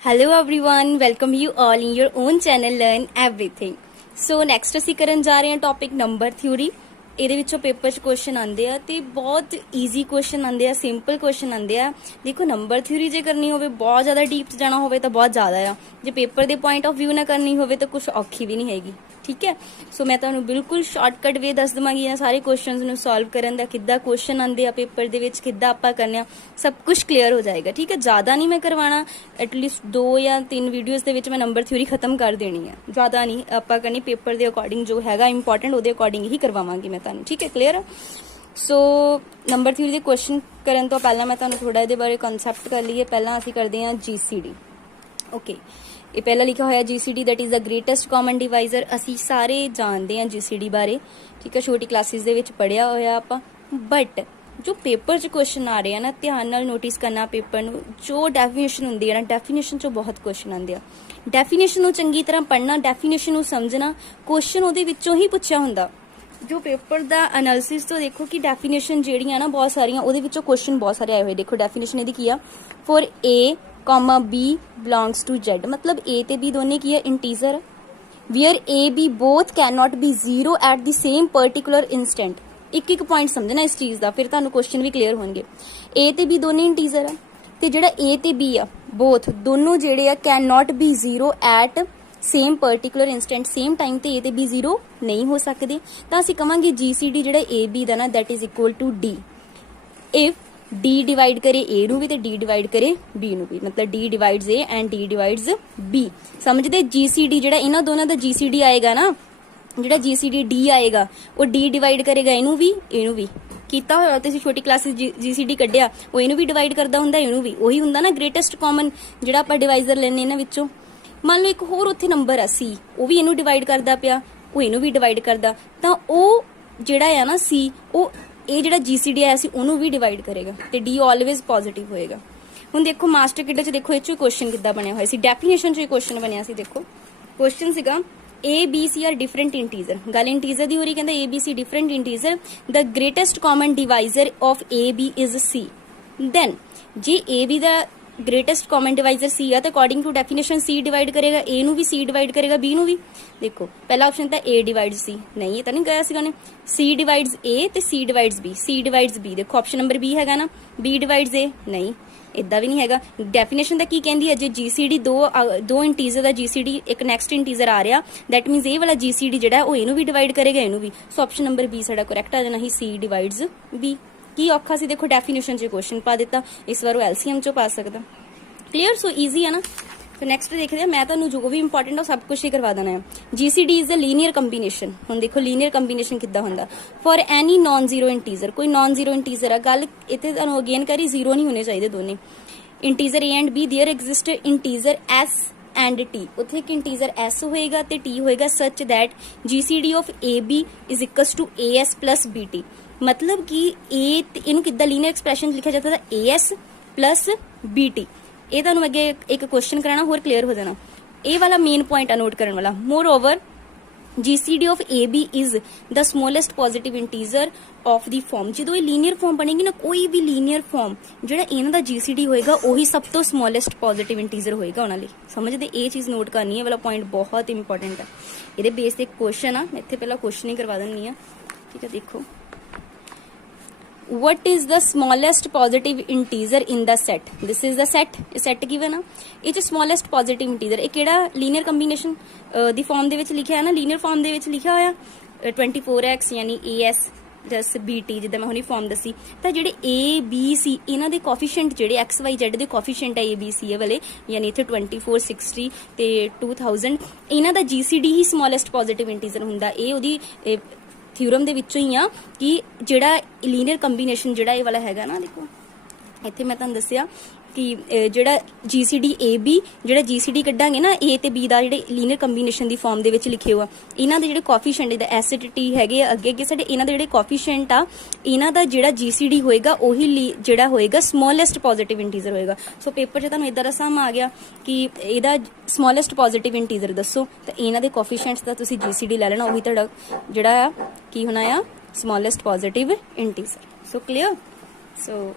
Hello everyone, welcome you all in your own channel Learn Everything. So next ਅਸੀਂ ਕਰਨ ਜਾ ਰਹੇ ਹਾਂ ਟੌਪਿਕ ਨੰਬਰ ਥਿਊਰੀ। ਇਹਦੇ ਵਿੱਚੋਂ ਪੇਪਰ 'ਚ ਕੁਐਸਚਨ ਆਉਂਦੇ ਆ ਤੇ ਬਹੁਤ ਈਜ਼ੀ ਕੁਐਸਚਨ ਆਉਂਦੇ ਆ, ਸਿੰਪਲ ਕੁਐਸਚਨ ਆਉਂਦੇ ਆ। ਦੇਖੋ ਨੰਬਰ ਥਿਊਰੀ ਜੇ ਕਰਨੀ ਹੋਵੇ, ਬਹੁਤ ਜ਼ਿਆਦਾ ਡੀਪ 'ਚ ਜਾਣਾ ਹੋਵੇ ਤਾਂ ਬਹੁਤ ਜ਼ਿਆਦਾ ਆ। ਜੇ ਪੇਪਰ ਦੇ ਪੁਆਇੰਟ ਆਫ ਵਿਊ ਨਾਲ ਕਰਨੀ ਹੋਵੇ ਤਾਂ ਕੁਝ ਔਖੀ ਵੀ ਨਹੀਂ ਹੈਗੀ, ਠੀਕ ਹੈ। ਸੋ ਮੈਂ ਤੁਹਾਨੂੰ ਬਿਲਕੁਲ ਸ਼ਾਰਟਕਟ ਵੇ ਦੱਸ ਦਵਾਂਗੀ ਇਹਨਾਂ ਸਾਰੇ ਕੁਐਸਚਨਸ ਨੂੰ ਸੋਲਵ ਕਰਨ ਦਾ, ਕਿੱਦਾਂ ਕੁਐਸਚਨ ਆਉਂਦੇ ਆ ਪੇਪਰ ਦੇ ਵਿੱਚ, ਕਿੱਦਾਂ ਆਪਾਂ ਕਰਨੇ ਆ, ਸਭ ਕੁਝ ਕਲੀਅਰ ਹੋ ਜਾਏਗਾ, ਠੀਕ ਹੈ। ਜ਼ਿਆਦਾ ਨਹੀਂ ਮੈਂ ਕਰਵਾਉਣਾ, ਐਟਲੀਸਟ 2 ਜਾਂ 3 ਵੀਡੀਓਜ਼ ਦੇ ਵਿੱਚ ਮੈਂ ਨੰਬਰ ਥਿਊਰੀ ਖਤਮ ਕਰ ਦੇਣੀ ਹੈ। ਜ਼ਿਆਦਾ ਨਹੀਂ ਆਪਾਂ ਕਰਨੀ, ਪੇਪਰ ਦੇ ਅਕੋਰਡਿੰਗ ਜੋ ਹੈਗਾ ਇੰਪੋਰਟੈਂਟ ਉਹਦੇ ਅਕੋਰਡਿੰਗ ਹੀ ਕਰਵਾਵਾਂਗੀ ਮੈਂ ਤੁਹਾਨੂੰ, ਠੀਕ ਹੈ। ਕਲੀਅਰ। ਸੋ ਨੰਬਰ ਥਿਊਰੀ ਦੇ ਕੁਐਸਚਨ ਕਰਨ ਤੋਂ ਪਹਿਲਾਂ ਮੈਂ ਤੁਹਾਨੂੰ ਥੋੜਾ ਇਹਦੇ ਬਾਰੇ ਕਨਸੈਪਟ ਕਰ ਲਈਏ। ਪਹਿਲਾਂ ਅਸੀਂ ਕਰਦੇ ਹਾਂ GCD। ਓਕੇ, ਇਹ ਪਹਿਲਾਂ ਲਿਖਿਆ ਹੋਇਆ GCD, ਦੈਟ ਇਜ਼ ਦਾ ਗ੍ਰੇਟੈਸਟ ਕਾਮਨ ਡਿਵਾਈਜ਼ਰ। ਅਸੀਂ ਸਾਰੇ ਜਾਣਦੇ ਹਾਂ GCD ਬਾਰੇ, ਠੀਕ ਹੈ, ਛੋਟੀ ਕਲਾਸਿਸ ਦੇ ਵਿੱਚ ਪੜ੍ਹਿਆ ਹੋਇਆ ਆਪਾਂ। ਬਟ ਜੋ ਪੇਪਰ 'ਚ ਕੁਐਸਚਨ ਆ ਰਹੇ ਆ ਨਾ, ਧਿਆਨ ਨਾਲ ਨੋਟਿਸ ਕਰਨਾ ਪੇਪਰ ਨੂੰ। ਜੋ ਡੈਫੀਨੇਸ਼ਨ ਹੁੰਦੀ ਹੈ ਨਾ, ਡੈਫੀਨੇਸ਼ਨ 'ਚੋਂ ਬਹੁਤ ਕੁਐਸਚਨ ਆਉਂਦੇ ਆ। ਡੈਫੀਨੇਸ਼ਨ ਨੂੰ ਚੰਗੀ ਤਰ੍ਹਾਂ ਪੜ੍ਹਨਾ, ਡੈਫੀਨੇਸ਼ਨ ਨੂੰ ਸਮਝਣਾ, ਕੁਐਸਚਨ ਉਹਦੇ ਵਿੱਚੋਂ ਹੀ ਪੁੱਛਿਆ ਹੁੰਦਾ। ਜੋ ਪੇਪਰ ਦਾ ਐਨਾਲਿਸਿਸ ਤੋਂ ਦੇਖੋ ਕਿ ਡੈਫੀਨੇਸ਼ਨ ਜਿਹੜੀਆਂ ਨਾ ਬਹੁਤ ਸਾਰੀਆਂ, ਉਹਦੇ ਵਿੱਚੋਂ ਕੁਐਸਚਨ ਬਹੁਤ ਸਾਰੇ ਆਏ ਹੋਏ। ਦੇਖੋ ਡੈਫੀਨੇਸ਼ਨ ਇਹਦੀ ਕੀ ਆ, for A, B belongs to Z, मतलब A ਤੇ B ਦੋਨੇ ਕੀ ਹੈ, integer. where A, B both cannot be 0 at the same particular instant। ਇੱਕ ਪੁਆਇੰਟ ਸਮਝਣਾ ਇਸ ਚੀਜ਼ ਦਾ, ਫਿਰ ਤੁਹਾਨੂੰ ਕੁਐਸਚਨ ਵੀ ਕਲੀਅਰ ਹੋਣਗੇ। A ਤੇ B ਦੋਨੇ ਇੰਟੀਜ਼ਰ ਆ, ਤੇ ਜਿਹੜਾ A ਤੇ B ਆ both ਦੋਨੋਂ ਜਿਹੜੇ ਆ can not be 0 at same particular instant, same time ਤੇ A ਤੇ B 0 ਨਹੀਂ ਹੋ ਸਕਦੇ। ਤਾਂ ਅਸੀਂ ਕਵਾਂਗੇ GCD ਜਿਹੜਾ AB ਦਾ ਨਾ, that is equal to D if D divide करे A ਨੂੰ ਵੀ ਤੇ D डिवाइड करे B ਨੂੰ ਵੀ, ਮਤਲਬ D divides A and D divides B। ਸਮਝਦੇ? GCD ਜਿਹੜਾ ਇਹਨਾਂ ਦੋਨਾਂ ਦਾ GCD ਆਏਗਾ ਨਾ, ਜਿਹੜਾ GCD D ਆਏਗਾ ਉਹ D डिवाइड ਕਰੇਗਾ ਇਹਨੂੰ ਵੀ ਕੀਤਾ ਹੋਇਆ। ਤੁਸੀਂ ਛੋਟੀ ਕਲਾਸਿਸ GCD ਕੱਢਿਆ, ਉਹ ਇਹਨੂੰ ਵੀ ਡਿਵਾਈਡ ਕਰਦਾ ਹੁੰਦਾ, ਇਹਨੂੰ ਵੀ। ਉਹੀ ਹੁੰਦਾ ਨਾ ਗ੍ਰੇਟੈਸਟ ਕਾਮਨ ਜਿਹੜਾ ਆਪਾਂ ਡਿਵਾਈਜ਼ਰ ਲੈਣੇ ਇਹਨਾਂ ਵਿੱਚੋਂ। ਮੰਨ ਲਓ ਇੱਕ ਹੋਰ ਉੱਥੇ ਨੰਬਰ ਆ C, ਉਹ ਵੀ ਇਹਨੂੰ ਡਿਵਾਈਡ ਕਰਦਾ ਪਿਆ, ਉਹ ਇਹਨੂੰ ਵੀ ਡਿਵਾਈਡ ਕਰਦਾ, ਤਾਂ ਉਹ ਜਿਹੜਾ ਆ ਨਾ C, ਉਹ ਇਹ ਜਿਹੜਾ GCD ਆਇਆ ਸੀ ਉਹਨੂੰ ਵੀ ਡਿਵਾਈਡ ਕਰੇਗਾ ਤੇ D ਆਲਵੇਜ਼ ਪੋਜ਼ਿਟਿਵ ਹੋਏਗਾ। ਹੁਣ ਦੇਖੋ ਮਾਸਟਰ ਕਿੱਡਾ 'ਚ ਦੇਖੋ ਇਹ 'ਚ ਕੁਐਸਚਨ ਕਿੱਦਾਂ ਬਣਿਆ ਹੋਇਆ ਸੀ, ਡੈਫੀਨੇਸ਼ਨ 'ਚ ਕੁਐਸਚਨ ਬਣਿਆ ਸੀ। ਦੇਖੋ ਕੁਐਸਚਨ ਸੀਗਾ A, B, C are different integer. ਗੱਲ ਇੰਟੀਜ਼ਰ ਦੀ ਹੋ ਰਹੀ, ਕਹਿੰਦਾ A, B, C different integer, the greatest common divisor of A, B is C। Then ਜੇ A, B ਦਾ ਗ੍ਰੇਟੈਸਟ ਕਾਮਨ ਡਿਵਾਈਜ਼ਰ C ਆ ਤਾਂ according to definition C divide ਕਰੇਗਾ A ਨੂੰ ਵੀ, C ਡਿਵਾਈਡ ਕਰੇਗਾ B ਨੂੰ ਵੀ। ਦੇਖੋ ਪਹਿਲਾ ਆਪਸ਼ਨ ਤਾਂ A ਡਿਵਾਈਡਸ C, ਨਹੀਂ ਇਹ ਤਾਂ ਨਹੀਂ ਗਿਆ ਸੀਗਾ ਨੇ। C ਡਿਵਾਈਡਸ A ਤੇ C ਡਿਵਾਈਡਸ B, C ਡਿਵਾਈਡਸ B। ਦੇਖੋ ਆਪਸ਼ਨ ਨੰਬਰ B ਹੈਗਾ ਨਾ, B ਡਿਵਾਈਡਸ A, ਨਹੀਂ ਇਦਾਂ ਵੀ ਨਹੀਂ ਹੈਗਾ। ਡੈਫੀਨੇਸ਼ਨ ਦਾ ਕੀ ਕਹਿੰਦੀ ਹੈ, ਜੇ GCD ਦੋ ਇੰਟੀਜ਼ਰ ਦਾ GCD ਇੱਕ ਨੈਕਸਟ ਇੰਟੀਜ਼ਰ ਆ ਰਿਹਾ, ਦੈਟ ਮੀਨਸ ਇਹ ਵਾਲਾ GCD ਜਿਹੜਾ ਉਹ ਇਹਨੂੰ ਵੀ ਡਿਵਾਈਡ ਕਰੇਗਾ, ਇਹਨੂੰ ਵੀ। ਸੋ ਆਪਸ਼ਨ ਨੰਬਰ B ਸਾਡਾ ਕਰੈਕਟ ਆ ਜਾਣਾ ਹੀ, C ਡਿਵਾਈਡਸ B। ਕੀ ਔਖਾ ਸੀ? ਦੇਖੋ ਡੈਫੀਨੇਸ਼ਨ 'ਚ ਕੁਐਸਚਨ ਪਾ ਦਿੱਤਾ, ਇਸ ਵਾਰ ਉਹ LCM 'ਚੋਂ ਪਾ ਸਕਦਾ। ਕਲੀਅਰ? ਸੋ ਈਜ਼ੀ ਹੈ ਨਾ। ਫਿਰ ਨੈਕਸਟ ਦੇਖਦੇ ਹਾਂ, ਮੈਂ ਤੁਹਾਨੂੰ ਜੋ ਵੀ ਇੰਪੋਰਟੈਂਟ ਆ ਸਭ ਕੁਝ ਹੀ ਕਰਵਾ ਦੇਣਾ ਹੈ। GCD is a linear combination. ਹੁਣ ਦੇਖੋ ਲੀਨੀਅਰ ਕੰਬੀਨੇਸ਼ਨ ਕਿੱਦਾਂ ਹੁੰਦਾ, for any non zero integer. ਕੋਈ ਨਾਨ ਜ਼ੀਰੋ ਇੰਟੀਜ਼ਰ ਆ, ਗੱਲ ਇੱਥੇ ਤੁਹਾਨੂੰ ਅਗੇਨ ਕਰੀ, ਜ਼ੀਰੋ ਨਹੀਂ ਹੋਣੇ ਚਾਹੀਦੇ ਦੋਨੇ integer A and B। There exist integer S and T। ਉੱਥੇ ਇੱਕ ਇੰਟੀਜ਼ਰ S ਹੋਏਗਾ ਤੇ T ਹੋਏਗਾ, such that GCD of AB is equals to AS plus BT। ਮਤਲਬ ਕਿ ਇਹਨੂੰ ਕਿੱਦਾਂ ਲੀਨੀਅਰ ਐਕਸਪ੍ਰੈਸ਼ਨ ਲਿਖਿਆ ਜਾਂਦਾ, AS ਪਲਸ BT। ਇਹ ਤੁਹਾਨੂੰ ਅੱਗੇ ਇੱਕ ਕੁਐਸਚਨ ਕਰਾਣਾ, ਹੋਰ ਕਲੀਅਰ ਹੋ ਜਾਣਾ। ਇਹ ਵਾਲਾ ਮੇਨ ਪੁਆਇੰਟ ਆ ਨੋਟ ਕਰਨ ਵਾਲਾ। Moreover GCD of AB is the smallest positive integer of the form. ਜਦੋਂ ਇਹ ਲੀਨੀਅਰ ਫਾਰਮ ਬਣੇਗੀ ਨਾ, ਕੋਈ ਵੀ ਲੀਨੀਅਰ ਫਾਰਮ, ਜਿਹੜਾ ਇਹਨਾਂ ਦਾ GCD ਹੋਏਗਾ ਉਹੀ ਸਭ ਤੋਂ ਸਮੋਲੈਸਟ ਪੋਜ਼ਿਟਿਵ ਇੰਟੀਜ਼ਰ ਹੋਏਗਾ ਉਹਨਾਂ ਲਈ। ਸਮਝਦੇ? ਇਹ ਚੀਜ਼ ਨੋਟ ਕਰਨੀ ਹੈ, ਵਾਲਾ ਪੁਆਇੰਟ ਬਹੁਤ ਇੰਪੋਰਟੈਂਟ ਹੈ। ਇਹਦੇ ਬੇਸ ਤੇ ਇੱਕ ਕੁਐਸਚਨ ਆ, ਮੈਂ ਇੱਥੇ ਪਹਿਲਾਂ ਕੁਐਸਚਨ ਹੀ ਕਰਵਾ ਦਿੰਦੀ ਆ, ਠੀਕ ਹੈ। ਦੇਖੋ what is the smallest positive integer in the set? This is the set, set given ਆ। ਇਹ ਚ smallest positive integer ਇਹ ਕਿਹੜਾ ਲੀਨੀਅਰ ਕੰਬੀਨੇਸ਼ਨ ਦੀ ਫਾਰਮ ਦੇ ਵਿੱਚ ਲਿਖਿਆ ਹੈ ਨਾ, ਲੀਨੀਅਰ ਫਾਰਮ ਦੇ ਵਿੱਚ ਲਿਖਿਆ ਹੋਇਆ 24x ਯਾਨੀ AS ਜਸ BT, ਜਿੱਦਾਂ ਮੈਂ ਹੁਣੀ ਫਾਰਮ ਦੱਸੀ। ਤਾਂ ਜਿਹੜੇ A, B, C ਇਹਨਾਂ ਦੇ ਕੋਫੀਸ਼ੀਐਂਟ ਜਿਹੜੇ X, Y, Z ਦੇ ਕੋਫੀਸ਼ੀਐਂਟ ਹੈ A, B, C ਇਹ ਵਾਲੇ, ਯਾਨੀ ਇੱਥੇ 24, 60 ਤੇ 2000, ਇਹਨਾਂ ਦਾ GCD ਹੀ ਸਮੋਲੈਸਟ ਪੋਜ਼ਿਟਿਵ ਇੰਟੀਜ਼ਰ ਹੁੰਦਾ। ਇਹ ਉਹਦੀ ਥਿਊਰਮ ਦੇ ਵਿੱਚੋਂ ਹੀ ਆ ਕਿ ਜਿਹੜਾ ਲੀਨੀਅਰ ਕੰਬੀਨੇਸ਼ਨ ਜਿਹੜਾ ਇਹ ਵਾਲਾ ਹੈਗਾ ਨਾ, ਦੇਖੋ ਇੱਥੇ ਮੈਂ ਤੁਹਾਨੂੰ ਦੱਸਿਆ ਕਿ ਜਿਹੜਾ GCD AB, ਜਿਹੜਾ GCD ਕੱਢਾਂਗੇ ਨਾ A ਤੇ B ਦਾ, ਜਿਹੜੇ ਲੀਨੀਅਰ ਕੰਬੀਨੇਸ਼ਨ ਦੀ ਫਾਰਮ ਦੇ ਵਿੱਚ ਲਿਖੇ ਹੋਆ, ਇਹਨਾਂ ਦੇ ਜਿਹੜੇ ਕੋਫੀਸ਼ੀਐਂਟ ਇਹਦਾ S ਤੇ T ਹੈਗੇ ਆ ਅੱਗੇ ਸਾਡੇ, ਇਹਨਾਂ ਦੇ ਜਿਹੜੇ ਕੋਫੀਸ਼ੀਐਂਟ ਆ, ਇਹਨਾਂ ਦਾ ਜਿਹੜਾ GCD ਹੋਏਗਾ ਉਹੀ ਜਿਹੜਾ ਹੋਏਗਾ ਸਮੋਲੈਸਟ ਪੋਜ਼ਿਟਿਵ ਇੰਟੀਜ਼ਰ ਹੋਏਗਾ। ਸੋ ਪੇਪਰ 'ਚ ਤੁਹਾਨੂੰ ਇਦਾਂ ਦਾ ਸਮ ਆ ਗਿਆ ਕਿ ਇਹਦਾ ਸਮੋਲੈਸਟ ਪੋਜ਼ਿਟਿਵ ਇੰਟੀਜ਼ਰ ਦੱਸੋ, ਤਾਂ ਇਹਨਾਂ ਦੇ ਕੋਫੀਸ਼ੀਐਂਟਸ ਦਾ ਤੁਸੀਂ GCD ਲੈ ਲੈਣਾ, ਉਹੀ ਤੁਹਾਡਾ ਜਿਹੜਾ ਆ ਕੀ ਹੋਣਾ ਆ, ਸਮੋਲੈਸਟ ਪੋਜ਼ਿਟਿਵ ਇੰਟੀਜ਼ਰ। ਸੋ ਕਲੀਅਰ? ਸੋ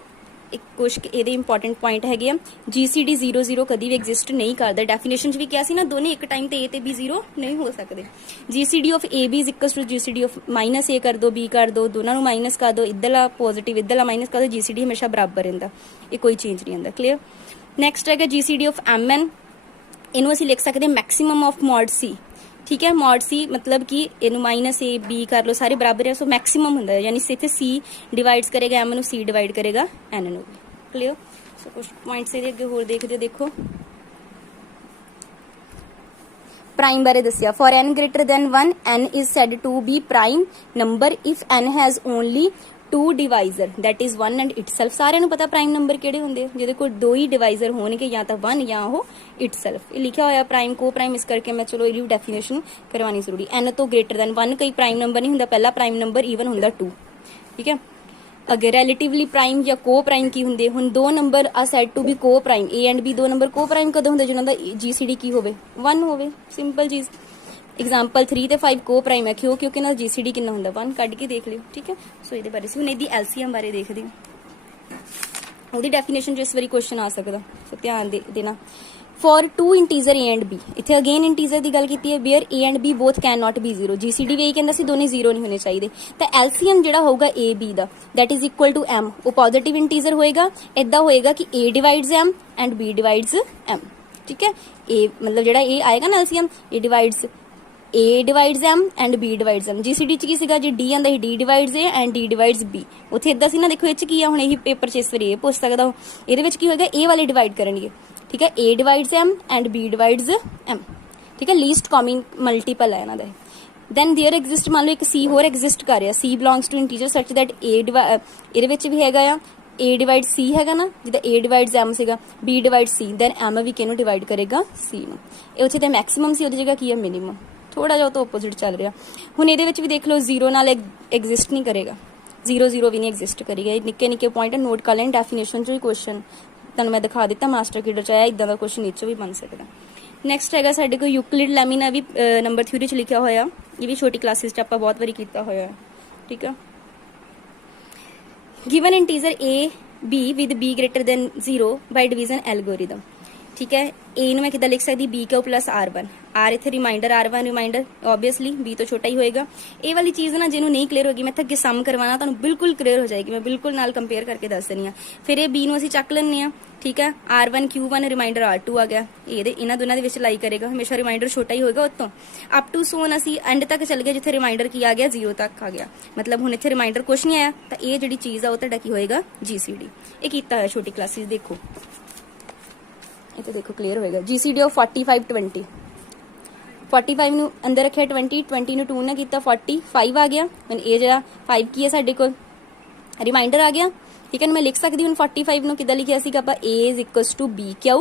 एक कुछ ਇਹਦੇ ਇੰਪੋਰਟੈਂਟ ਪੁਆਇੰਟ ਹੈਗੇ ਆ। GCD 00 ਕਦੀ ਵੀ ਐਗਜ਼ਿਸਟ ਨਹੀਂ ਕਰਦਾ। ਡੈਫੀਨੇਸ਼ਨ 'ਚ ਵੀ ਕਿਹਾ ਸੀ ਨਾ, ਦੋਨੇ ਇੱਕ ਟਾਈਮ ਤੇ A ਤੇ B 0 ਨਹੀਂ ਹੋ ਸਕਦੇ। GCD of AB is equal to GCD of -A ਕਰ ਦੋ, B ਕਰ ਦੋ, ਦੋਨਾਂ ਨੂੰ ਮਾਈਨਸ ਕਰ ਦੋ, ਇੱਧਰਲਾ ਪੋਜ਼ਿਟਿਵ ਇੱਧਰਲਾ ਮਾਈਨਸ ਕਰ ਦੋ, GCD ਹਮੇਸ਼ਾ ਬਰਾਬਰ ਰਹਿੰਦਾ, ਇਹ ਕੋਈ ਚੇਂਜ ਨਹੀਂ ਹੁੰਦਾ। ਕਲੀਅਰ। ਨੈਕਸਟ ਹੈਗਾ GCD ਆਫ MN, ਇਹਨੂੰ ਅਸੀਂ ਲਿਖ ਸਕਦੇ ਮੈਕਸਿਮਮ ਆਫ ਮੋਡ C। ठीक है, मॉड C मतलब कि इनू -A B कर लो, सारे बराबर है, सो मैक्सिमम होंगे, यानी इत्थे C डिवाइड्स करेगा M नू, C डिवाइड करेगा N नू। क्लियर। सो कुछ पॉइंट्स इहदे अगे होर देखदे हो। देखो प्राइम बारे दसिया, for n greater than 1 n is said to be prime number if n has only 2 divisor that is 1 and itself. सारिਆਂ ਨੂੰ ਪਤਾ ਪ੍ਰਾਈਮ ਨੰਬਰ ਕਿਹੜੇ ਹੁੰਦੇ, ਜਿਹਦੇ ਕੋਲ 2 ਹੀ ਡਿਵਾਈਜ਼ਰ ਹੋਣਗੇ, ਜਾਂ ਤਾਂ 1 ਜਾਂ ਉਹ ਇਟਸੈਲਫ। ਇਹ ਲਿਖਿਆ ਹੋਇਆ ਪ੍ਰਾਈਮ ਕੋ ਪ੍ਰਾਈਮ, ਇਸ ਕਰਕੇ ਮੈਂ ਚਲੋ ਇਹਦੀ ਡੈਫੀਨੇਸ਼ਨ ਕਰਵਾਉਣੀ ਜ਼ਰੂਰੀ। n ਤੋਂ ਗ੍ਰੇਟਰ ਦੈਨ 1 ਕਈ ਪ੍ਰਾਈਮ ਨੰਬਰ ਨਹੀਂ ਹੁੰਦਾ, ਪਹਿਲਾ ਪ੍ਰਾਈਮ ਨੰਬਰ ਈਵਨ ਹੁੰਦਾ 2। ਠੀਕ ਹੈ। अगर रिलेटिवली प्राइम या को प्राइम की होंगे, हुण दो नंबर आ said to be coprime, A and B दो नंबर को प्राइम कदों होंगे, जिन्हों दा GCD की होवे 1 होवे। सिंपल चीज़। एग्जाम्पल 3 ते 5 को प्राइम है, क्यों? क्योंकि ना GCD कितना होंगे 1, कट के देख लियो। ठीक है। सो ये बारे से हुण इहदी LCM बारे देखदे हां, ओहदी डेफिनेशन जो इस बारी क्वेश्चन आ सकदा, सो ध्यान देना। For 2 integer A and B, इत्थे अगेन इंटीजर की गल कीती है, where A and B both can not be 0। GCD भी यही कहंदा सी दोने 0 नहीं होने चाहिए। तो LCM जिहड़ा होगा A B दा, that is equal to M, वो पॉजिटिव इंटीजर होएगा। इदा होएगा कि A divides M and B divides M। ठीक है। A मतलब जिहड़ा A आएगा ना LCM, A divides M and B divides M। GCD च की सीगा जी, D आंदा ही D divides A and D divides B। उत्थे इदा सी ना, देखो इच की आ, हुण यही पेपर च इस वारी ये पूछ सकदा हो, इहदे विच की होएगा A वाले डिवाइड करनगे। ठीक है। A divides M and B divides M। ठीक है। लीस्ट कॉमन मल्टीपल है इन्हां दा। दैन देयर एग्जिस्ट, मान लो एक C होर एग्जिस्ट कर रहा, C belongs to integer such that A इहदे विच भी हैगा आ A डिवाइड C हैगा ना, जिद्दां A डिवाइड्स M सीगा, B divide C, then M भी किहनूं डिवाइड करेगा C नूं। ਇਹ ਉੱਥੇ ਤੇ ਮੈਕਸਿਮਮ ਸੀ, ਉਹਦੀ ਜਗ੍ਹਾ ਕੀ ਹੈ ਮਿਨੀਮਮ, ਥੋੜਾ ਜਿਹਾ ਉਹ ਤੋਂ ਆਪੋਜ਼ਿਟ ਚੱਲ ਰਿਹਾ। ਹੁਣ ਇਹਦੇ ਵਿੱਚ ਵੀ ਦੇਖ ਲਓ 0 ਨਾਲ ਐਗਜ਼ਿਸਟ ਨਹੀਂ ਕਰੇਗਾ, 0 ਵੀ ਨਹੀਂ ਐਗਜ਼ਿਸਟ ਕਰੇਗਾ। ਇਹ ਨਿੱਕੇ ਨਿੱਕੇ ਪੁਆਇੰਟ ਨੋਟ ਕਰ ਲੈਣ। ਡੈਫੀਨੇਸ਼ਨ ਚੋਂ ਹੀ ਕੁਐਸਚਨ ਤੁਹਾਨੂੰ ਮੈਂ ਦਿਖਾ ਦਿੱਤਾ, ਮਾਸਟਰ ਕੀਡਰ ਚ ਆਇਆ, ਇਦਾਂ ਦਾ ਕੁਐਸਚਨ ਨੀਚੋਂ ਵੀ ਬਣ ਸਕਦਾ। ਨੈਕਸਟ ਹੈਗਾ ਸਾਡੇ ਕੋਲ ਯੂਕਲਿਡ ਲੈਮੀਨਾ, ਵੀ ਨੰਬਰ ਥਿਊਰੀ ਚ ਲਿਖਿਆ ਹੋਇਆ, ਇਹ ਵੀ ਛੋਟੀ ਕਲਾਸਿਸ ਚ ਆਪਾਂ ਬਹੁਤ ਵਾਰੀ ਕੀਤਾ ਹੋਇਆ। ਠੀਕ ਆ। Given integer A B with B greater than 0 by division algorithm। ठीक है। A ਨੂੰ मैं कितना लिख सकती, B Q plus R1, R इतने remainder R1 remainder, obviously B तो छोटा ही होएगा। ये वाली चीज़ ना जिन्होंने नहीं क्लीयर होगी, मैं अगे सम करवाना तो बिल्कुल क्लीयर हो जाएगी, मैं बिल्कुल नाल कंपेयर करके दस देनी आ। फिर ये B नूं असीं चक लैंदे आ। ठीक है। R1 Q1 रिमाइंडर R2 आ गया, ये इन्हां दोनों दे विच लाई करेगा, हमेशा रिमाइंडर छोटा ही होएगा उत्तों अप टू सोन असीं एंड तक चल गए, जिथे रिमाइंडर की आ गया 0 तक आ गया, मतलब हुण इत्थे रिमाइंडर कुछ नहीं आया, तो ये जिहड़ी चीज़ आ वो तुहाडा की होएगा GCD। ये कीता है छोटी क्लासिस, देखो ये तो देखो क्लीयर होएगा। GCD ऑफ 45 20, 45 ਨੂੰ ਅੰਦਰ ਰੱਖਿਆ 20 ਨੂੰ 2 ਨੇ ਕੀਤਾ 45 ਆ ਗਿਆ। ਹੁਣ ਇਹ ਜਿਹੜਾ 5 ਕੀ ਹੈ ਸਾਡੇ ਕੋਲ ਰਿਮਾਈਂਡਰ ਆ ਗਿਆ। ਠੀਕ ਹੈ। ਮੈਂ ਲਿਖ ਸਕਦੀ ਹੁਣ 45 ਨੂੰ ਕਿੱਦਾਂ ਲਿਖਿਆ ਸੀਗਾ ਆਪਾਂ, A is equals to B Q.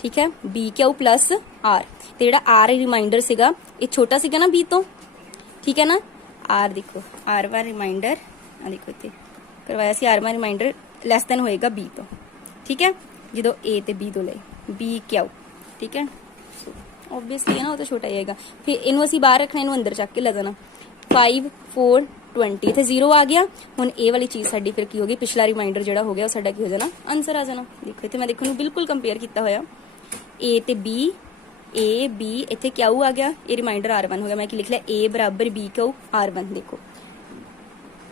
ठीक है। B क्यू प्लस R, ਤੇ ਜਿਹੜਾ R रिमाइंडर ਸੀਗਾ ਇਹ ਛੋਟਾ ਸੀਗਾ ਨਾ B ਤੋਂ। ਠੀਕ ਹੈ ਨਾ। R ਦੇਖੋ R1 रिमाइंडर ਆ ਦੇਖੋ ਇੱਥੇ ਕਰਵਾਇਆ ਸੀ, R1 रिमाइंडर ਲੈਸ ਦੈਨ ਹੋਏਗਾ B ਤੋਂ। ਠੀਕ ਹੈ। ਜਦੋਂ A ਤੇ B ਤੋਂ ਲਏ B क्यू। ठीक है। ऑब्वियसली है ना, वो तो छोटा ही आएगा। फिर इनू असीं बाहर रखना, इनू अंदर चक के ला जाना। 5 4 20 इत्थे 0 आ गया। हुण ए वाली चीज़ साडी फिर की होगी, पिछला रिमाइंडर जिहड़ा हो गया वो साडा की हो जाना, आंसर आ जाना। देखो इत्थे मैं देखो नूं बिल्कुल कंपेयर किया होया, ए ते B, A B, इत्थे क्यू आ गया, ये रिमाइंडर R1 हो गया। मैं की लिख लिया A बराबर B क्यू R1। देखो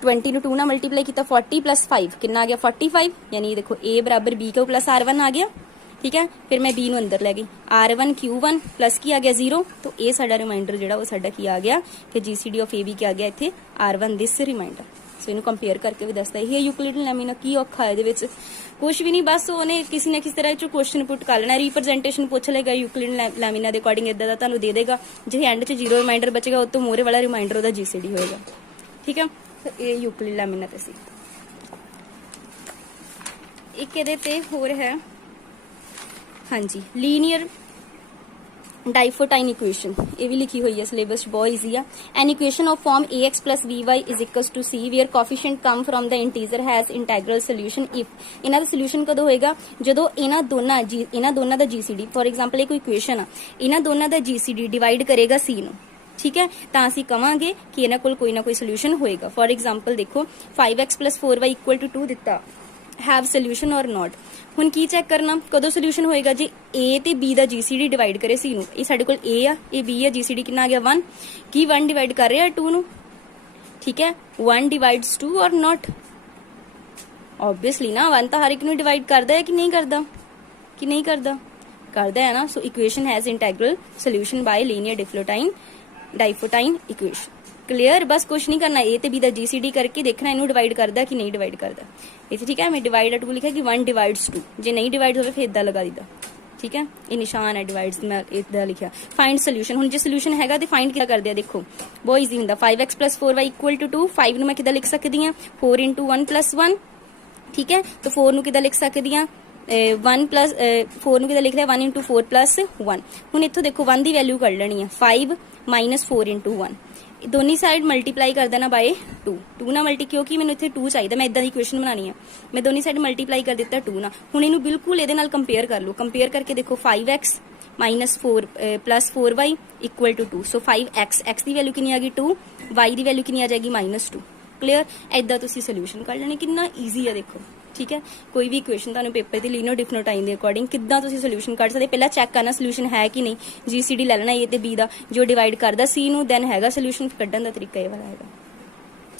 20 ਨੂੰ 2 ਨਾਲ मल्टीप्लाई किया, 40 प्लस 5 कितना आ गया 45, यानी देखो A बराबर B क्यू प्लस R1 आ गया। ठीक है। फिर मैं B ਨੂੰ अंदर लै गई, R1 Q1 प्लस की आ गया 0, तो ये साडा रिमाइंडर जिहड़ा वो साडा की आ गया, फिर GCD ऑफ A भी क्या आ गया इत्थे R1 दिस रिमाइंडर। सो इनू कंपेयर करके भी दसदा ये यूक्लिड लैमिना की औखा है, इहदे विच कुछ भी नहीं, बस उन्हें किसी ना किसी तरह चो क्वेश्चन पुट कर लेना, रिप्रजेंटेशन पूछ लेगा यूक्लिड लैमिना के अकॉर्डिंग, इदा दा तुहानू दे देगा, जे एंड च 0 रिमाइंडर बचेगा उस तो मोहरे वाला रिमाइंडर उहदा GCD होएगा। ठीक है। तो ये यूक्लिड लैमिना ते सी। एक इहदे ते होर है, हाँ जी, लीनियर डाइफोटाइन इक्वेशन, ये भी लिखी हुई है सिलेबस, बहुत ईजी है। An equation of form AX plus BY is equals to C where coefficient come from the integer has integral solution if. इन्हां दा सोल्यूशन कदों होएगा, जदों इन्हां दोनां दा GCD, फॉर एग्जांपल एक इक्वेशन आ, इन्हां दोनां दा GCD डिवाइड करेगा C नूं। ठीक है। तो असीं कहांगे कि इन्हां कोल कोई ना कोई सोल्यूशन होएगा। फॉर एग्जांपल देखो 5x plus 4y equal to 2 दिता, हैव सोल्यूशन और नॉट। हुण की चैक करना कदों सोल्यूशन होएगा जे ए ते बी दा जीसीडी डिवाइड करे सी नूं। ये साडे कोल ए आ, ये बी आ, जीसीडी कितना आ गया 1। की 1 डिवाइड कर रहा है 2 नूं, ठीक है। 1 डिवाइड्स 2 और नॉट, ऑब्वियसली ना 1 तो हर एक नूं डिवाइड करदा है कि नहीं करदा, कि नहीं करदा, करदा है ना। So equation has integral solution by linear Diophantine equation. Clear, बस कुछ नहीं करना, ए ते बी दा जीसीडी करके देखना इनू डिवाइड करदा कि नहीं डिवाइड करदा। इसे ठीक है, मैं डिवाइड 2 लिखा कि 1 डिवाइड्स 2, जे नहीं डिवाइड होवे फिर इदा लगा दीदा, ठीक है। ये निशान है डिवाइड्स, मैं इदा लिखा। फाइंड सोल्यूशन, हुण जे सोल्यूशन हैगा ते फाइंड किदा करदे आ, देखो बहुत ईजी हुंदा। 5x + 4y = 2। 5 नूं मैं किदा लिख सकदी हां 4 × 1 + 1, ठीक है। तो 4 नूं किदा लिख सकदी हां 1 प्लस 4 नूं किदा लिख लिया 1 × 4 + 1। हुण इत्थों देखो 1 दी वैल्यू कढ लेनी है 5 - 4 × 1, दोनों साइड मल्टीप्लाई कर देना बाय 2। 2 ना मल्टी, क्योंकि मैंने इत्थे 2 चाहिए, मैं इदां दी इक्वेशन बनानी है, मैं दोनों साइड मल्टीप्लाई कर दिता 2 ना। हुण इहनूं बिल्कुल इहदे नाल कंपेयर कर लो, कंपेयर करके देखो 5x - 4 + 4y = 2। सो 5x, x दी वैल्यू कितनी आ गई 2, y दी वैल्यू कितनी आ जाएगी -2। क्लियर, इदां तुसीं सोल्यूशन कढ लेने, कितना ईजी है देखो, ठीक है। कोई भी इक्वेशन तुहानूं पेपर ते लीनियर डिफरेंटाइन दे अकॉर्डिंग किद्दां तुसीं सोल्यूशन कढ सकदे, पहला चैक करना सोल्यूशन है कि नहीं। जीसीडी ले लेना ए ते बी दा, जो डिवाइड करदा सी नूं दैन हैगा सोल्यूशन, कढण दा तरीका ये वाला हैगा,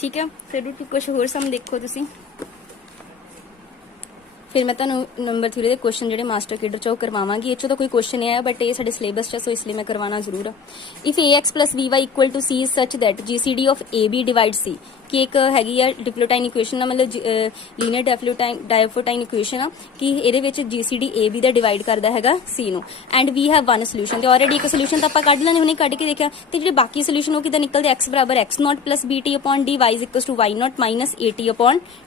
ठीक है। फिर कुछ होर सम देखो तुसीं, फिर मैं तुहानूं नंबर 3 ਦੇ क्वेश्चन ਜਿਹੜੇ ਮਾਸਟਰ ਕੇਡਰ ਚੋਂ ਕਰਵਾਵਾਂਗੀ। ਇਹ ਚੋਂ ਤਾਂ ਕੋਈ क्वेश्चन नहीं आया, बट ये साडे सिलेबस च, सो इसलिए मैं करवाना जरूर है। If ax + by = c is such that GCD of A B divide C, कि एक हैगी आ डिफ्लोटाइन इक्वेशन ना, मतलब लीनियर डायफोटाइन इक्वेशन आ कि ਇਹਦੇ ਵਿੱਚ जीसीडी ए बी ਦਾ डिवाइड ਕਰਦਾ ਹੈਗਾ c ਨੂੰ, and we have one solution. ਤੇ ਆਲਰੇਡੀ ਇੱਕ ਸੋਲੂਸ਼ਨ ਤਾਂ ਆਪਾਂ ਕੱਢ ਲੈਣੇ, ਹੁਣੇ ਕੱਢ ਕੇ ਦੇਖਿਆ। ਤੇ ਜਿਹੜੇ ਬਾਕੀ ਸੋਲੂਸ਼ਨ ਉਹ ਕਿਦਾਂ ਨਿਕਲਦੇ, x = x0 + bt/d, y = y0 -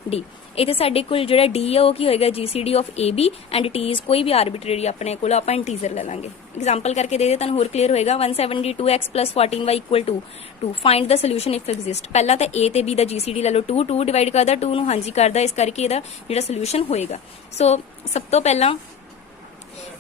at/d। इतने साडे कोल जिहड़ा d है वो की होएगा GCD of A B and T is कोई भी आर्बिट्रेरी अपने कोल आपां इंटीजर ले लांगे। एग्जांपल करके दे दे तुहानूं होर क्लियर होएगा। 172x + 14y = 2। Find the solution if exist. पहला तो ए ते बी दा जीसीडी ले लो, 2 डिवाइड करदा 2 नूं हांजी करदा, इस करके इहदा जिहड़ा सोल्यूशन होएगा। सो सब तो पहला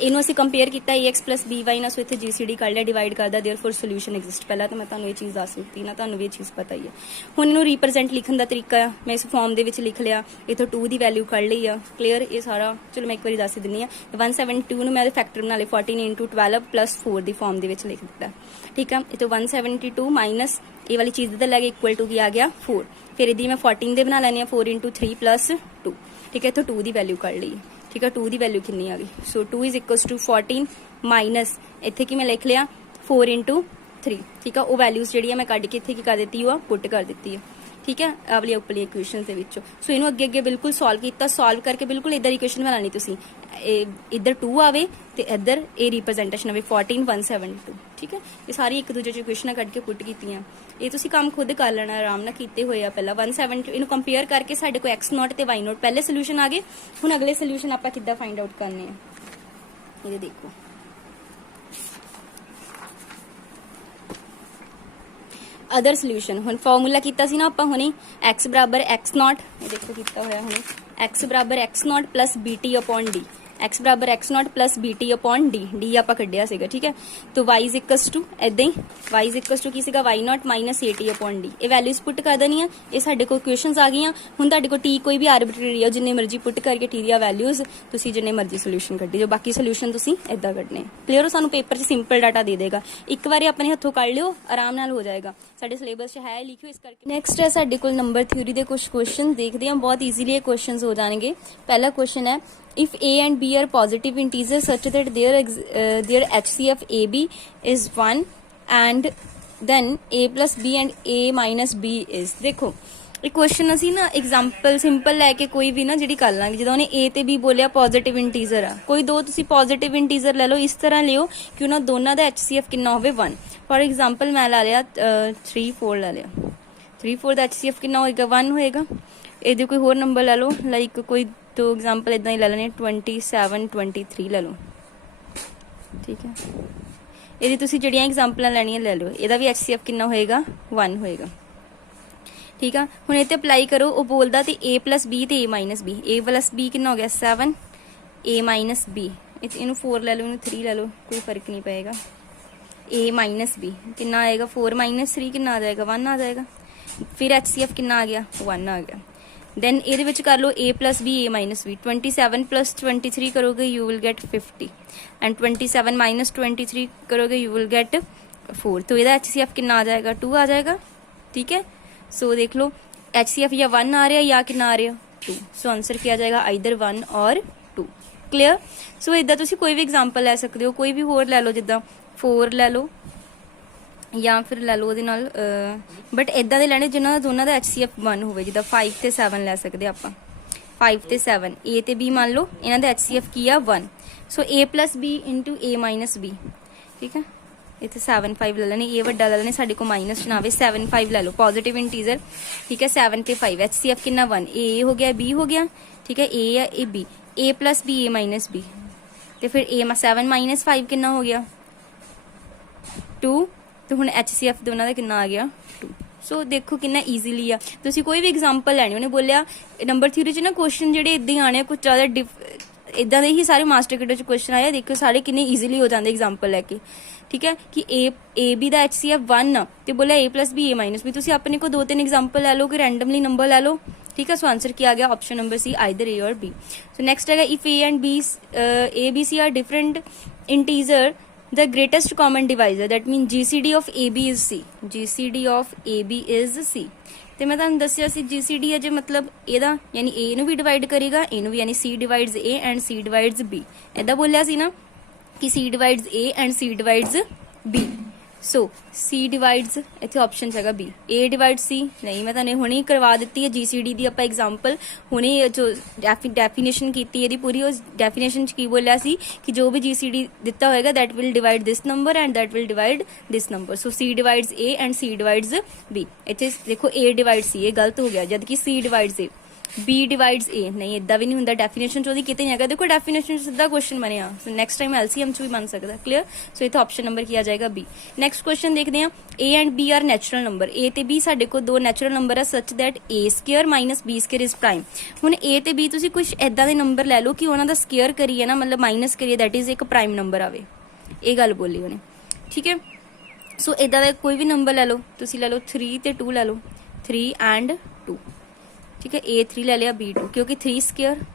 ਇਹਨੂੰ ਅਸੀਂ ਕੰਪੇਅਰ ਕੀਤਾ ax + by ਨਾਲ, ਸੋ ਇੱਥੇ जीसीडी ਕੱਢ ਲਿਆ, ਡਿਵਾਈਡ ਕਰਦਾ, देयरफॉर ਸੋਲੂਸ਼ਨ ਐਗਜ਼ਿਸਟ। ਪਹਿਲਾਂ ਤਾਂ ਮੈਂ ਤੁਹਾਨੂੰ ਇਹ ਚੀਜ਼ ਦੱਸ ਦਿੱਤੀ ਨਾ, ਤੁਹਾਨੂੰ ਵੀ ਇਹ ਚੀਜ਼ ਪਤਾ ਹੀ ਹੈ। ਹੁਣ ਇਹਨੂੰ ਰਿਪਰੈਜ਼ੈਂਟ ਲਿਖਣ ਦਾ ਤਰੀਕਾ ਆ, ਮੈਂ ਇਸ ਫਾਰਮ ਦੇ ਵਿੱਚ ਲਿਖ ਲਿਆ, ਇੱਥੋਂ 2 ਦੀ ਵੈਲਿਊ ਕੱਢ ਲਈ ਆ। ਕਲੀਅਰ, ਇਹ ਸਾਰਾ ਚਲੋ ਮੈਂ ਇੱਕ ਵਾਰੀ ਦੱਸ ਦਿੰਦੀ ਆ। 172 ਨੂੰ ਮੈਂ ਫੈਕਟਰ ਬਣਾ ਲਿਆ 14 × 12 + 4 ਦੀ ਫਾਰਮ ਦੇ ਵਿੱਚ ਲਿਖ ਦਿੱਤਾ, ਠੀਕ ਆ। ਇੱਥੋਂ 172 ਮਾਈਨਸ ਇਹ ਵਾਲੀ ਚੀਜ਼ ਦਾ ਲੈ ਕੇ ਇਕੁਅਲ ਟੂ ਕੀ ਆ ਗਿਆ 4। ਫਿਰ ਇਹਦੀ ਮੈਂ 14 ਦੇ ਬਣਾ ਲੈਣੀ ਆ 4 × 3 + 2, ਠੀਕ ਹੈ। ਇੱਥੋਂ 2 ਦੀ ਵੈਲਿਊ ਕੱਢ ਲਈ, ठीक है। 2 की वैल्यू कितनी आ गई, सो 2 = 14 माइनस इत्थे की मैं लिख लिया 4 × 3, ठीक है। वो वैल्यूज जी मैं कढ़ के इत्थे की कर दी है, पुट कर दी है, ठीक है। आ वाली उपली इक्वेशन के विचों। सो इनू अगे अगे बिल्कुल सॉल्व किया, सॉल्व करके बिल्कुल इधर इक्वेशन बनानी तुसीं, इधर 2 आवे ते इधर ए रिप्रजेंटेशन आवे 14 172, ठीक है। ये सारी एक दूजे इक्वेशन कढ़ के पुट कीतियां, ये तुसीं काम खुद कर लेना आराम नाल कीते होए आ। पहला 170 इनू कंपेयर करके साडे कोल x0 ते y0 पहले सोल्यूशन आ गए। हुण अगले सोल्यूशन आपां किद्दां फाइंड आउट करने आ, ये देखो। अदर सोल्यूशन हुण फॉर्मूला कीता सी ना आपां हुणे, x = x0, ये देखो कीता होया हुणे, x = x0 + bt/d, x = x0 + bt/d, d आपां कढिया सीगा, ठीक है। तो y = इदां ही y = की सीगा y0 - at/d। ये वैल्यूज पुट कर देनी है, ये साडे कोल क्वेश्चंस आ गईयां। हुण तुहाडे कोल t कोई भी आर्बिट्रेरी है, जिन्ने मर्जी पुट करके t दी वैल्यूज तुसीं जिन्ने मर्जी सोल्यूशन कढी जाओ, बाकी सोल्यूशन तुसीं इदां कढने। क्लियर हो, सानू पेपर च सिंपल डाटा दे देगा, एक बार अपने हत्थों कढ लियो, आराम नाल हो जाएगा। साडे सिलेबस च है लिखियो, इस करके। नेक्स्ट है साडे कोल नंबर थ्योरी दे कुछ क्वेश्चन, देखते हैं बहुत ईजीली ये क्वेश्चंस हो जाएंगे। पहला क्वेश्चन है, if a and b are positive integers such that their HCF AB is 1 and then a plus b and a minus b is, देखो ਇਹ क्वेश्चन ਅਸੀਂ ਨਾ एग्जांपल सिंपल लैके कोई भी ना ਜਿਹੜੀ ਕਰ ਲਾਂਗੇ। ਜਦੋਂ ਉਹਨੇ a ਤੇ b ਬੋਲਿਆ ਪੋਜ਼ਿਟਿਵ ਇੰਟੀਜ਼ਰ ਆ, ਕੋਈ ਦੋ ਤੁਸੀਂ ਪੋਜ਼ਿਟਿਵ ਇੰਟੀਜ਼ਰ ਲੈ ਲਓ, ਇਸ ਤਰ੍ਹਾਂ ਲਿਓ ਕਿ ਉਹਨਾਂ ਦੋਨਾਂ ਦਾ HCF ਕਿੰਨਾ ਹੋਵੇ 1। ਫॉर एग्जांपल मैं ला लिया 3 4 ला लिया, 3 4 ਦਾ HCF ਕਿੰਨਾ ਹੋਏਗਾ 1 ਹੋਏਗਾ। ਇਹਦੇ ਕੋਈ ਹੋਰ ਨੰਬਰ ਲੈ ਲਓ, ਲਾਈਕ ਕੋਈ तो एग्जाम्पल इदा ही ले लेने 27 23 ले लो, ठीक है। ये तुसी जड़ियां एग्जाम्पल लैनियां ले लो, ਇਹਦਾ भी HCF कितना होएगा 1 होएगा, ठीक है। हुण इत्थे अप्लाई करो, वो बोलदा ते a + b ते a - b, a + b कितना हो गया 7, a - b इनू 4 ले लो, इनू 3 ले लो, कोई फर्क नहीं पएगा। a - b कितना आएगा 4 - 3 कितना आ जाएगा 1 आ जाएगा। फिर HCF कितना आ गया 1 आ गया। दैन ਇਹਦੇ ਵਿੱਚ ਕਰ ਲਓ a plus b a minus b 27 plus 23 करोगे you will get 50 and 27 minus 23 करोगे you will get 4 तो ਇਹਦਾ HCF कितना आ जाएगा 2 आ जाएगा ठीक है सो देख लो HCF या 1 आ रहा है या कितना आ रहा 2 सो आंसर किया जाएगा आइदर 1 और 2 क्लियर सो इदा तुसी कोई भी एग्जांपल ले सकते हो कोई भी होर ले लो जिदा 4 ले लो ਜਾਂ ਫਿਰ ਲੈ ਲਓ ਉਹਦੇ ਨਾਲ ਬਟ ਇਦਾਂ ਦੇ ਲੈਣੇ ਜਿਨ੍ਹਾਂ ਦਾ ਦੋਨਾਂ ਦਾ HCF 1 ਹੋਵੇ ਜਿੱਦਾਂ 5 ਤੇ 7 ਲੈ ਸਕਦੇ ਆਪਾਂ 5 ਤੇ 7 A ਤੇ B ਮੰਨ ਲਓ ਇਹਨਾਂ ਦਾ HCF ਕੀ ਆ 1 ਸੋ A plus B into A minus B ਠੀਕ ਹੈ ਇੱਥੇ 7 5 ਲੈ ਲੈਣੇ A ਵੱਡਾ ਲੈ ਲੈਣੇ ਸਾਡੇ ਕੋਲ ਮਾਈਨਸ ਨਾ ਆਵੇ 7 5 ਲੈ ਲਓ ਪੋਜ਼ਿਟਿਵ ਇੰਟੀਜ਼ਰ ਠੀਕ ਹੈ 7 ਤੇ 5 HCF ਕਿੰਨਾ 1 A ਹੋ ਗਿਆ B ਹੋ ਗਿਆ ਠੀਕ ਹੈ A ਆ A B A plus B A minus B ਤੇ ਫਿਰ A 7 minus 5 ਕਿੰਨਾ ਹੋ ਗਿਆ 2 तो हुण HCF दोनों का कितना आ गया 2 सो देखो कितना ईजीली आ तुसी कोई भी एग्जांपल लैनी उन्हें बोलिया नंबर थ्योरी च ना क्वेश्चन जिहड़े इदां ही आने कुछ ज़्यादा इदां दे ही सारे मास्टर किट च क्वेश्चन आए देखो सारे कितने ईजीली हो जाते एग्जांपल लैके ठीक है कि ए बी का HCF 1 तो बोलिया A plus B A minus B तुसी अपने को 2-3 एग्जांपल लै लो कि रैंडमली नंबर लै लो ठीक है सो आंसर क्या आ गया option number C either A और B सो नेक्स्ट है if A and B A B C are different integer the greatest common divisor that means GCD of AB is C GCD of AB is C ਤੇ ਮੈਂ ਤੁਹਾਨੂੰ ਦੱਸਿਆ ਸੀ GCD ਹੈ ਜੇ ਮਤਲਬ ਇਹਦਾ ਯਾਨੀ A ਨੂੰ ਵੀ ਡਿਵਾਈਡ ਕਰੇਗਾ ਇਹਨੂੰ ਵੀ ਯਾਨੀ C divides A and C divides B ਐਦਾਂ ਬੋਲਿਆ ਸੀ ਨਾ ਕਿ C divides A and C divides B so C divides इतने ऑप्शन है B A divides C नहीं मैं तुहानू हुणे करवा दी है GCD दी आपां एग्जांपल हुणे जो डेफिनेशन की है पूरी उस डेफिनेशन की बोलिया सी कि जो भी GCD दिता होएगा that will divide this number and that will divide this number so C divides A and C divides B इतने देखो A divides C ये गलत हो गया जबकि C divides A B divides A नहीं इदा भी नहीं होंदा डेफिनेशन चोदी किते नहीं है देखो डेफिनेशन सीधा क्वेश्चन बनया सो नेक्स्ट टाइम LCM च भी बन सकता क्लियर सो इतना ऑप्शन नंबर किया जाएगा B नेक्स्ट क्वेश्चन देखते हैं A and B are natural number A ते B साडे को दो नैचुरल नंबर है such that A square minus B square is prime हुण A ते B तुसीं कुछ इदा दे नंबर लै लो कि उन्हां दा स्क्वायर करिए ना मतलब माइनस करिए दैट इज एक प्राइम नंबर आवे ये गल बोली उन्हें ठीक है सो इदा दा कोई भी नंबर लै लो तुसीं लै लो 3 ते 2 लै लो 3 and 2 ठीक है A3 ले लिया B2 क्योंकि 3 square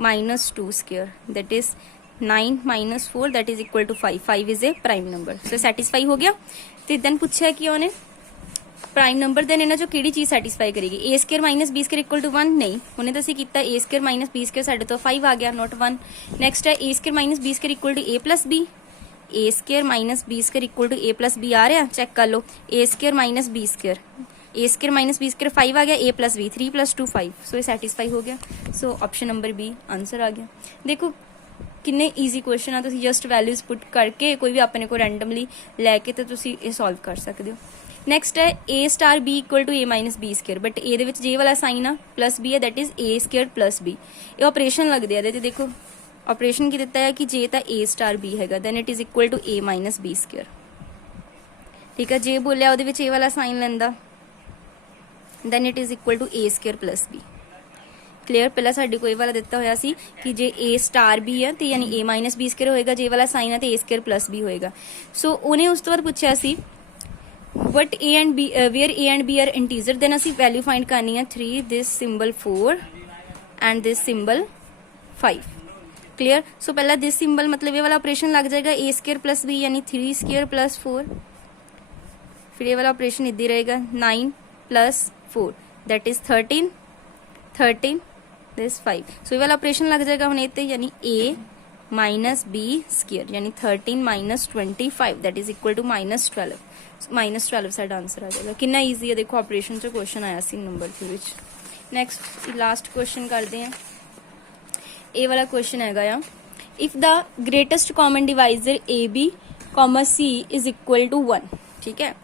minus 2 square that is 9 minus 4 that is equal to 5 5 is a prime number so satisfy हो गया तो दैन पूछा कि उन्हें प्राइम नंबर दैन इन्होंने जो किहड़ी चीज़ सैटिस्फाई करेगी A square minus B square equal to 1 नहीं उन्हें तो असीं कीता A स्क्वायर माइनस B स्क्वायर साडे तो 5 आ गया नॉट 1 नैक्सट है A square minus B square equal to A plus B A square minus B square equal to A plus B आ रहा चेक कर लो A square minus B square A square minus B square 5 आ गया A plus B 3 plus 2 5 so ये satisfy हो गया so option number B answer आ गया देखो किन्ने ईजी क्वेश्चन आ तुसीं जस्ट वैल्यूज पुट करके कोई भी अपने को रैंडमली लैके तो तुसीं ये सॉल्व कर सकते हो नैक्सट है A star B equal to A minus B square but ये जे वाला साइन आ प्लस B है that is A square plus B ये ऑपरेशन लगते हैं देखो ऑपरेशन की दिता है कि जे तो A स्टार B है then it is equal to A minus B square ठीक है जे बोलिया वो ए वाला साइन लैंदा then it is equal to A square plus B clear पहला साडे को ये वाला दिता होया सी कि जे A स्टार B है तो यानी A माइनस B स्क्वायर होएगा जे वाला साइन है तो A स्क्वायर प्लस B होएगा सो उन्हें उस तो बाद पूछा सी what A and B where A and B are integer then असी वैल्यू फाइंड करनी है 3 this symbol 4 and this symbol 5 clear so पहला दिस सिंबल मतलब ये वाला ऑपरेशन लग जाएगा A स्क्वायर प्लस B यानी 3 स्क्वायर प्लस 4 फिर ये वाला ऑपरेशन इधर रहेगा 9 plus 4 that is 13 this 5 so ये वाला ऑपरेशन लग जाएगा हम यानी A माइनस B स्क्वायर यानी 13 minus 25 that is equal to minus 12 साडा आंसर आ जाएगा कितना ईजी है देखो ऑपरेशन से क्वेश्चन आया सी नंबर के विच नैक्सट लास्ट क्वेश्चन करते हैं ए वाला क्वेश्चन है if the greatest common divisor AB, C is equal to 1 ठीक है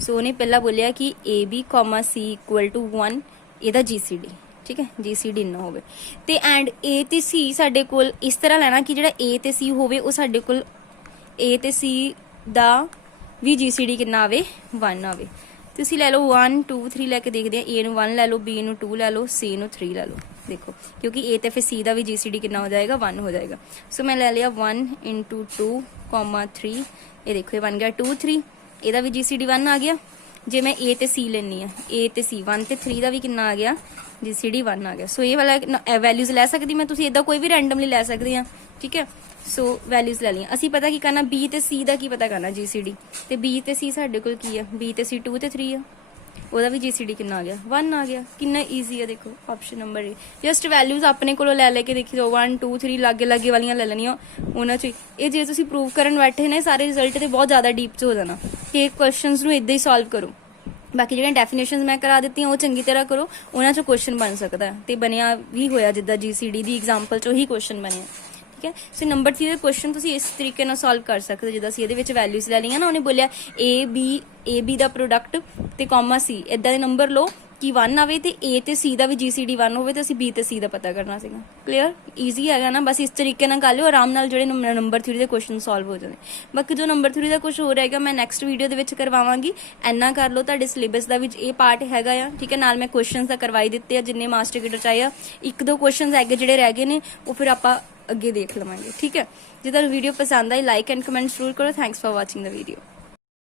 सो उन्हें पहला बोलिया कि AB, C इक्वल टू 1 ਇਹਦਾ GCD ठीक है GCD ना होवे ते एंड A ते C साडे कोल इस तरह लेना कि जेड़ा A ते C होवे ओ साडे कोल A ते C दा भी GCD कितना आवे 1 आवे तुसी ले लो 1 2 3 लेके देखते हैं A नू 1 ले लो B नू 2 ले लो C नू 3 ले लो देखो क्योंकि A ते फिर C दा भी GCD कितना हो जाएगा 1 हो जाएगा सो मैं ले लिया 1 into 2, 3 ये देखो ये बन गया 2 3 ਇਹਦਾ भी GCD 1 आ गया ਜੇ ਮੈਂ A ਤੇ C ਲੈਣੀ ਆ, A ਤੇ C 1 ਤੇ 3 ਦਾ ਵੀ ਕਿੰਨਾ ਆ ਗਿਆ, GCD 1 ਆ ਗਿਆ। ਸੋ ਇਹ ਵਾਲਾ ਵੈਲਿਊਜ਼ ਲੈ ਸਕਦੀ ਮੈਂ, ਤੁਸੀਂ ਇਦਾਂ ਕੋਈ ਵੀ ਰੈਂਡਮਲੀ ਲੈ ਸਕਦੇ ਆ, ਠੀਕ ਹੈ। ਸੋ ਵੈਲਿਊਜ਼ ਲੈ ਲਈਆਂ। ਅਸੀਂ ਪਤਾ ਕੀ ਕਰਨਾ, B ਤੇ C ਦਾ ਕੀ ਪਤਾ ਕਰਨਾ, GCD, ਤੇ B ਤੇ C ਸਾਡੇ ਕੋਲ ਕੀ ਆ, B ਤੇ C 2 ਤੇ 3 ਆ, ਉਹਦਾ ਵੀ GCD ਕਿੰਨਾ ਆ ਗਿਆ, 1 ਆ ਗਿਆ। ਕਿੰਨਾ ਈਜ਼ੀ ਆ, ਦੇਖੋ ਆਪਸ਼ਨ ਨੰਬਰ ਏ। ਜਸਟ ਵੈਲਿਊਜ਼ ਆਪਣੇ ਕੋਲੋਂ ਲੈ ਕੇ ਦੇਖੀ ਜਾਓ, 1 2 3 ਲਾਗੇ ਵਾਲੀਆਂ ਲੈ ਲੈਣੀਆਂ ਉਹਨਾਂ 'ਚ। ਇਹ ਜੇ ਤੁਸੀਂ ਪ੍ਰੂਵ ਕਰਨ ਬੈਠੇ ਨੇ ਸਾਰੇ ਰਿਜ਼ਲਟ ਤੇ ਬਹੁਤ ਜ਼ਿਆਦਾ ਡੀਪ 'ਚ ਹੋ ਜਾਣਾ, ਕਿ ਕੁਐਸਚਨਸ ਨੂੰ ਇਦਾਂ ਹੀ ਸੋਲਵ ਕਰੋ। ਬਾਕੀ ਜਿਹੜੀਆਂ ਡੈਫੀਨੇਸ਼ਨਸ ਮੈਂ ਕਰਾ ਦਿੱਤੀਆਂ ਉਹ ਚੰਗੀ ਤਰ੍ਹਾਂ ਕਰੋ, ਉਹਨਾਂ 'ਚੋਂ ਕੁਐਸਚਨ ਬਣ ਸਕਦਾ ਤੇ ਬਣਿਆ ਵੀ ਹੋਇਆ, ਜਿੱਦਾਂ GCD ਦੀ ਐਗਜ਼ਾਮਪਲ 'ਚੋਂ ਹੀ ਕੁਐਸਚਨ ਬਣਿਆ, ਠੀਕ ਹੈ। ਸੋ ਨੰਬਰ 3 ਦੇ ਕੁਐਸਚਨ ਤੁਸੀਂ ਇਸ ਤਰੀਕੇ ਨਾਲ ਸੋਲਵ ਕਰ ਸਕਦੇ, ਜਿੱਦਾਂ ਅਸੀਂ ਇਹਦੇ ਵਿੱਚ ਵੈਲਿਊਜ਼ ਲੈ ਲਈਆਂ ਨਾ, ਉਹਨੇ ਬੋਲਿਆ A B ਦਾ ਪ੍ਰੋਡਕਟ ਤੇ ਕਾਮਾ C, ਇਦਾਂ ਦੇ ਨੰਬਰ ਲਓ ਕਿ 1 ਆਵੇ ਤੇ A ਤੇ C ਦਾ ਵੀ GCD 1 ਹੋਵੇ, ਤੇ ਅਸੀਂ B ਤੇ C ਦਾ ਪਤਾ ਕਰਨਾ ਸੀਗਾ। ਕਲੀਅਰ, ਈਜ਼ੀ ਹੈਗਾ ਨਾ। ਬਸ ਇਸ ਤਰੀਕੇ ਨਾਲ ਕਰ ਲਿਓ, ਆਰਾਮ ਨਾਲ ਜਿਹੜੇ ਨੰਬਰ 3 ਦੇ ਕੁਐਸਚਨ ਸੋਲਵ ਹੋ ਜਾਂਦੇ। ਬਾਕੀ ਜੋ ਨੰਬਰ 3 ਦਾ ਕੁਝ ਹੋ ਰਹੇਗਾ ਮੈਂ ਨੈਕਸਟ ਵੀਡੀਓ ਦੇ ਵਿੱਚ ਕਰਵਾਵਾਂਗੀ। ਇੰਨਾ ਕਰ ਲਓ, ਤੁਹਾਡੇ ਸਿਲੇਬਸ ਦਾ ਵਿੱਚ ਇਹ ਪਾਰਟ ਹੈਗਾ ਆ, ਠੀਕ ਹੈ। ਨਾਲ ਮੈਂ ਕੁਐਸਚਨਸ ਤਾਂ ਕਰਵਾਈ ਦਿੱਤੇ ਆ ਜਿੰਨੇ ਮਾਸਟਰ ਕੀਟਰ ਚ ਆਏ ਆ। 1-2 ਕੁਐਸਚਨਸ ਹੈਗੇ ਜਿਹੜੇ ਰਹਿ ਗਏ ਨੇ, ਉਹ ਫਿਰ ਆਪਾਂ ਅੱਗੇ ਦੇਖ ਲਵਾਂਗੇ, ਠੀਕ ਹੈ। ਜੇ ਤੁਹਾਨੂੰ ਵੀਡੀਓ ਪਸੰਦ ਆਈ, ਲਾਈਕ ਐਂਡ ਕਮੈਂਟ ਜ਼ਰੂਰ ਕਰੋ। Thanks for watching the video.